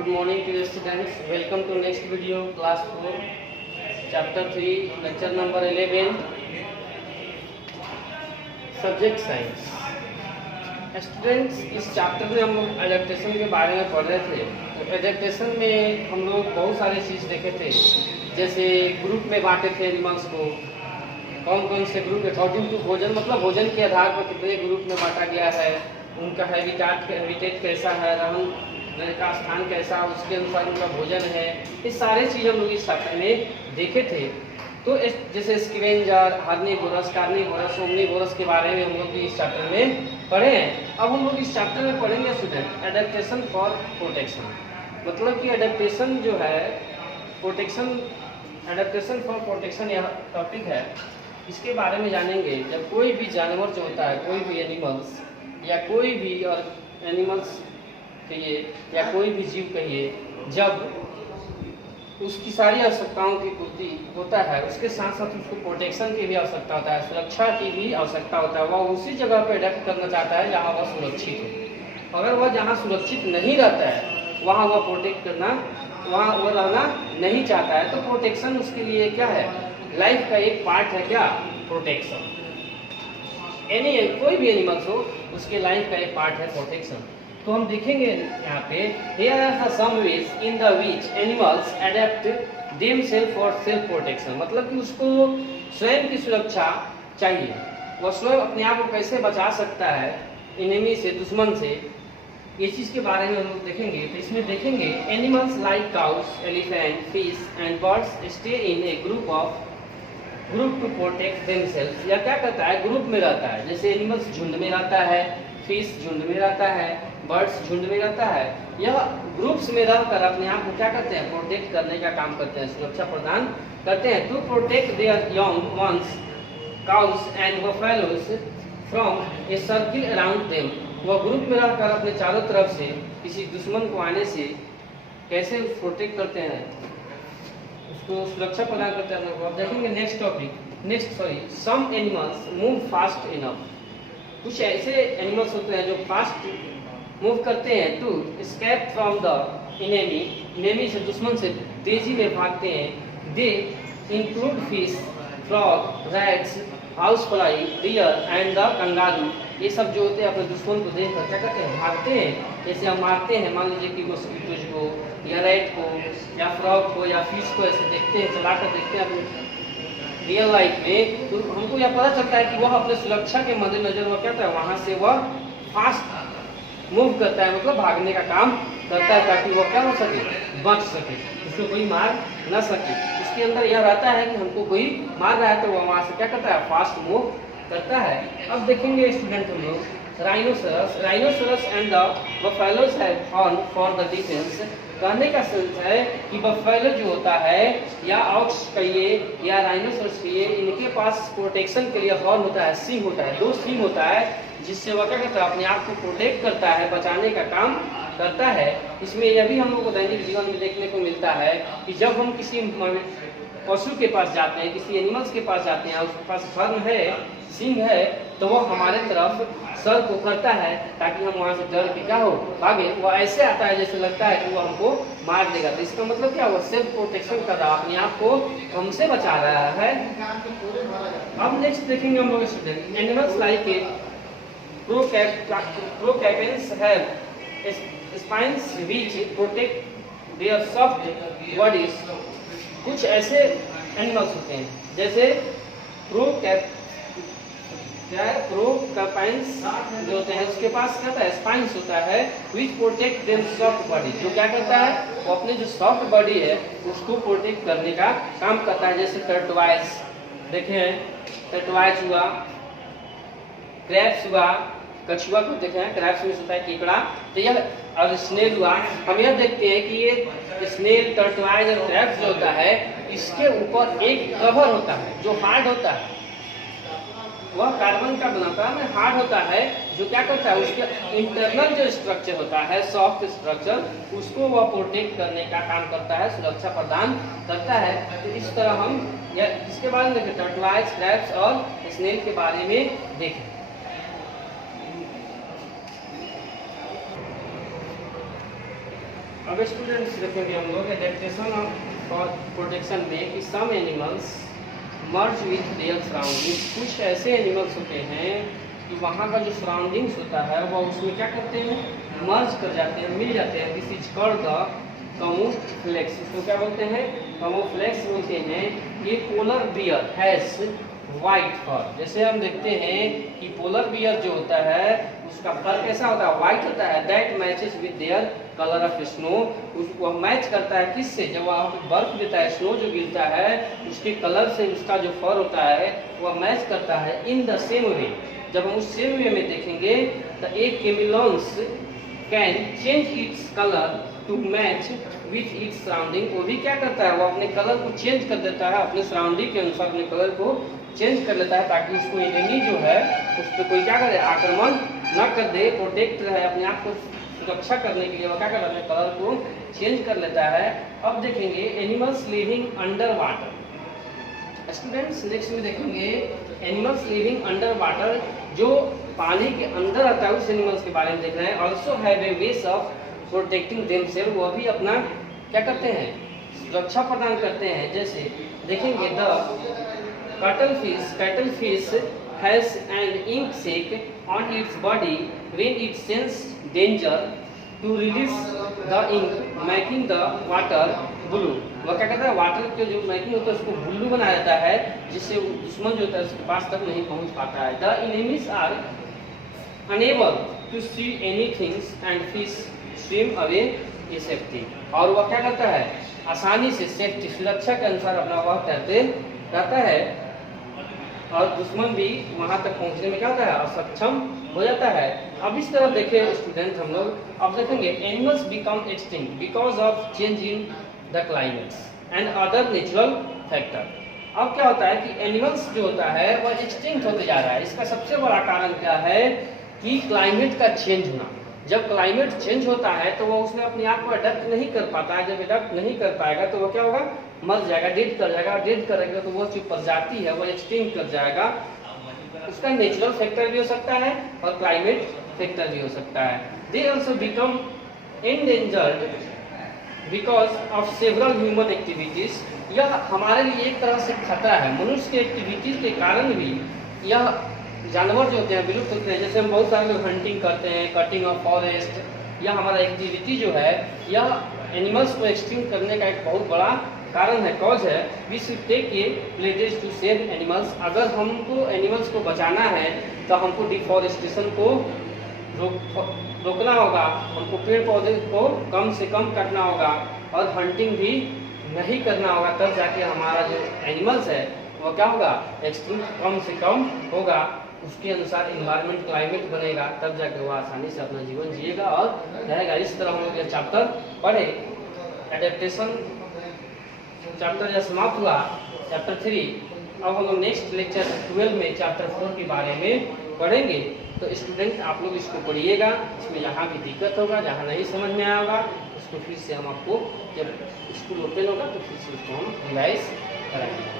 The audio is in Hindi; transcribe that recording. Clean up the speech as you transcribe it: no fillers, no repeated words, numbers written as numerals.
Good morning to you students. Welcome to next video, class 4, chapter 3, lecture number 11, subject science. Students, इस चैप्टर में हम लोग एडेप्टेशन के बारे में पढ़ रहे थे। तो एडेप्टेशन में हम लोग बहुत सारे चीज़ देखे थे, जैसे ग्रुप में बांटे थे एनिमल्स को, कौन कौन से ग्रुप अकॉर्डिंग टू भोजन, मतलब भोजन के आधार पर कितने ग्रुप में बांटा गया है, उनका हैबिटेट कैसा है, रहने का स्थान कैसा, उसके अनुसार उनका भोजन है। ये सारे चीज़ हम लोग इस चैप्टर में देखे थे। तो जैसे स्कैवेंजर, हार्निवोरस, कार्निवोरस, ओमनिवोरस के बारे में हम लोग इस चैप्टर में पढ़े हैं। अब हम लोग इस चैप्टर में पढ़ेंगे स्टूडेंट एडेप्टेशन फॉर प्रोटेक्शन, मतलब कि एडेप्टेशन जो है एडेप्टेशन फॉर प्रोटेक्शन यह टॉपिक है। इसके बारे में जानेंगे जब कोई भी जानवर जो होता है, कोई भी एनिमल्स या कोई भी और एनिमल्स कहिए या कोई भी जीव कहिए, जब उसकी सारी आवश्यकताओं की पूर्ति होता है, उसके साथ साथ उसको प्रोटेक्शन की भी आवश्यकता होता है, सुरक्षा की भी आवश्यकता होता है। वह उसी जगह पर अडेप्ट करना चाहता है जहाँ वह सुरक्षित हो। अगर वह जहाँ सुरक्षित नहीं रहता है वहाँ वह प्रोटेक्ट करना, वहाँ वह रहना नहीं चाहता है, तो प्रोटेक्शन उसके लिए क्या है, लाइफ का एक पार्ट है। क्या प्रोटेक्शन, कोई भी एनिमल्स हो उसके लाइफ का एक पार्ट है प्रोटेक्शन। तो हम देखेंगे यहाँ पे here are the some ways in the which animals adapt themselves for self protection, मतलब कि उसको स्वयं की सुरक्षा चाहिए, वह स्वयं अपने आप को कैसे बचा सकता है एनिमी से, दुश्मन से, ये चीज़ के बारे में हम लोग देखेंगे। तो इसमें देखेंगे animals like cows, elephant, fish and birds stay in a group to protect themself. या क्या करता है, ग्रुप में रहता है। जैसे एनिमल्स झुंड में रहता है, फिश झुंड में रहता है, बर्ड्स झुंड में रहता है। यह ग्रुप्स में रहकर अपने आप को क्या करते हैं, प्रोटेक्ट करने का काम करते हैं, सुरक्षा प्रदान करते हैं। To protect their young ones cows and buffaloes from a circle around them. वह ग्रुप में रहकर अपने चारों तरफ से किसी दुश्मन को आने से कैसे प्रोटेक्ट करते हैं, उसको सुरक्षा प्रदान करते हैं। अब देखेंगे some animals move fast enough. कुछ ऐसे एनिमल्स होते हैं जो फास्ट मूव करते हैं to escape from the enemy से, दुश्मन से तेजी में भागते हैं। They include fish, frog, rats, house fly, deer and the kangaroo. ये सब जो होते हैं अपने दुश्मन को देखकर क्या करते हैं, भागते हैं। जैसे हम मारते हैं, मान लीजिए कि मॉस्किटोज को या रैट को या फ्रॉग को या फिश को ऐसे देखते हैं, चलाकर देखते हैं अपने रियल लाइफ में, तो हमको यह पता चलता है कि वह अपने सुरक्षा के मद्देनजर वह क्या करता है, वहाँ से वह फास्ट मूव करता है, मतलब भागने का काम करता है, ताकि वह क्या हो सके, बच सके, उसको कोई मार न सके। उसके अंदर यह रहता है कि हमको कोई मार रहा है तो वह वहाँ से क्या करता है, फास्ट मूव करता है। अब देखेंगे स्टूडेंट हम लोग rhinoceros and the buffaloes have horn for the defence. कहने का सेंस है कि बफेलो जो होता है या ऑक्स कहिए या राइनोसोरस कहिए, इनके पास प्रोटेक्शन के लिए हॉर्न होता है, सींग होता है, 2 सींग होता है, जिससे वह क्या करता है, अपने आप को प्रोटेक्ट करता है, बचाने का काम करता है। इसमें यह भी हम लोग को दैनिक जीवन में देखने को मिलता है कि जब हम किसी पशु के पास जाते हैं, किसी एनिमल्स के पास जाते हैं, उसके पास हॉर्न है, सींग है, तो वह हमारे तरफ सर को करता है ताकि हम वहाँ से डर के क्या हो, भागे। वो ऐसे आता है जैसे लगता है कि वो हमको मार देगा। तो इसका मतलब क्या हुआ, सेल्फ प्रोटेक्शन कर रहा है, अपने आप को हमसे बचा रहा है। अब नेक्स्ट देखेंगे हम लोग student animals like a porcupines have spines which protect their soft bodies. कुछ ऐसे एनिमल्स होते हैं जैसे प्रोकैपेंस जो होते हैं, उसके पास क्या होता है, स्पाइन्स होता है, विच प्रोटेक्ट देम सॉफ्ट बॉडी। जो क्या करता है, वो अपने जो सॉफ्ट बॉडी है उसको प्रोटेक्ट करने का काम करता है। जैसे टर्टवाइज देखे हैं, टर्टवाइज हुआ, क्रैब्स हुआ, कछुआ को देखे हैं, क्रैब्स में होता है केकड़ा। तो यह और स्नेल हुआ, हम यह देखते हैं कि ये स्नेल, टर्टवाइज और क्रैब्स जो होता है, इसके ऊपर एक कवर होता है जो हार्ड होता है, वह कार्बन का बनाता है, हार्ड होता है, जो क्या करता है, उसके इंटरनल जो स्ट्रक्चर होता है, सॉफ्ट स्ट्रक्चर, उसको वह प्रोटेक्ट करने का काम करता है, सुरक्षा प्रदान करता है। तो इस तरह हम इसके बारे में देखें, टर्टवाइज, क्रैब्स और स्नेल के बारे में देखें। अब स्टूडेंट्स देखेंगे हम लोग एडेप्टेशन फॉर प्रोटेक्शन में कि some animals merge with their surroundings. कुछ ऐसे एनिमल्स होते हैं कि वहाँ का जो सराउंडिंग्स होता है वह उसमें क्या करते हैं, मर्ज कर जाते हैं, मिल जाते हैं। This is called the camouflage. इसको क्या बोलते हैं, कैमोफ्लेक्स बोलते हैं। ये polar bear has white fur. जैसे हम देखते हैं कि पोलर बियर जो होता है उसका फर कैसा होता है, व्हाइट होता है। That matches with their colour of snow. उसको मैच करता है किससे, जब वहाँ पे बर्फ गिरता है, स्नो जो गिरता है उसके कलर से उसका जो फर होता है वह मैच करता है। इन द सेम वे, जब हम उस सेम वे में देखेंगे तो एक chameleons can change its colour to match with its surrounding. वो भी क्या करता है, वो अपने कलर को चेंज कर देता है, अपने सराउंडिंग के अनुसार अपने कलर को चेंज कर लेता है, ताकि उसको एनिमी जो है उस पर कोई क्या करे, आक्रमण न कर दे, प्रोटेक्ट रहे, अपने आप को सुरक्षा करने के लिए वो क्या कर रहा है, कलर को चेंज कर लेता है। अब देखेंगे animals living under water. Students next में देखेंगे एनिमल्स लिविंग अंडर वाटर, जो पानी के अंदर आता है उस एनिमल्स के बारे में देख रहे हैं। ऑल्सो हैव ए वेस ऑफ प्रोटेक्टिंग देमसेल्फ। वो भी अपना क्या करते हैं, सुरक्षा प्रदान करते हैं। जैसे देखेंगे the cuttlefish has an ink sac on its body when it senses danger to release the ink, making the water blue। वह क्या कहता है, वाटर के जो मैकिंग होता है उसको ब्लू बनाया जाता है, जिससे दुश्मन जो होता है उसके पास तक नहीं पहुंच पाता है। The enemies are unable to see anything and fish swim away in safety। और वह क्या करता है, आसानी से सेफ्टी सुरक्षा के अनुसार अपना वह तैरते रहता है, और दुश्मन भी वहां तक पहुंचने में क्या होता है, असक्षम हो जाता है। अब इस तरह देखें स्टूडेंट हम लोग, अब देखेंगे animals become extinct because of change in the climates and other natural factor. अब क्या होता है कि एनिमल्स जो होता है वह एक्सटिंक्ट होते जा रहा है। इसका सबसे बड़ा कारण क्या है कि क्लाइमेट का चेंज होना। जब क्लाइमेट चेंज होता है तो वो उसमें अपने आप को अडेप्ट नहीं कर पाता है। जब अडेप्ट नहीं कर पाएगा तो वो क्या होगा, मर जाएगा, डेड कर जाएगा। डेड करेगा तो वो जो प्रजाति है वो एक्सटिंक्ट कर जाएगा। उसका नेचुरल फैक्टर भी हो सकता है और क्लाइमेट फैक्टर भी हो सकता है। They also become endangered because of several human activities. यह हमारे लिए एक तरह से खतरा है। मनुष्य की एक्टिविटीज के कारण भी यह जानवर जो होते हैं विलुप्त होते हैं। जैसे हम बहुत सारे लोग हंटिंग करते हैं, कटिंग ऑफ फॉरेस्ट, यह हमारा एक्टिविटी जो है यह एनिमल्स को एक्सटिंक्ट करने का एक बहुत बड़ा कारण है, कॉज है। We should take a pledges to save animals. अगर हमको एनिमल्स को बचाना है तो हमको डिफॉरेस्टेशन को रोकना होगा, हमको पेड़ पौधे को कम से कम काटना होगा और हंटिंग भी नहीं करना होगा। तब जाके हमारा जो एनिमल्स है वो क्या होगा, एक्सटिंक्ट कम से कम होगा। उसके अनुसार इन्वायरमेंट क्लाइमेट बनेगा, तब जाके वो आसानी से अपना जीवन जिएगा और रहेगा। इस तरह हम लोग ये चैप्टर पढ़े, एडेप्टेशन चैप्टर जब समाप्त हुआ चैप्टर 3। अब हम लोग नेक्स्ट लेक्चर 12 में चैप्टर 4 के बारे में पढ़ेंगे। तो स्टूडेंट आप लोग इसको पढ़िएगा, इसमें जहाँ भी दिक्कत होगा, जहाँ नहीं समझ में आएगा उसको फिर से हम आपको, जब स्कूल ओपन होगा तो फिर से उसको हम रिवाइज कराएंगे।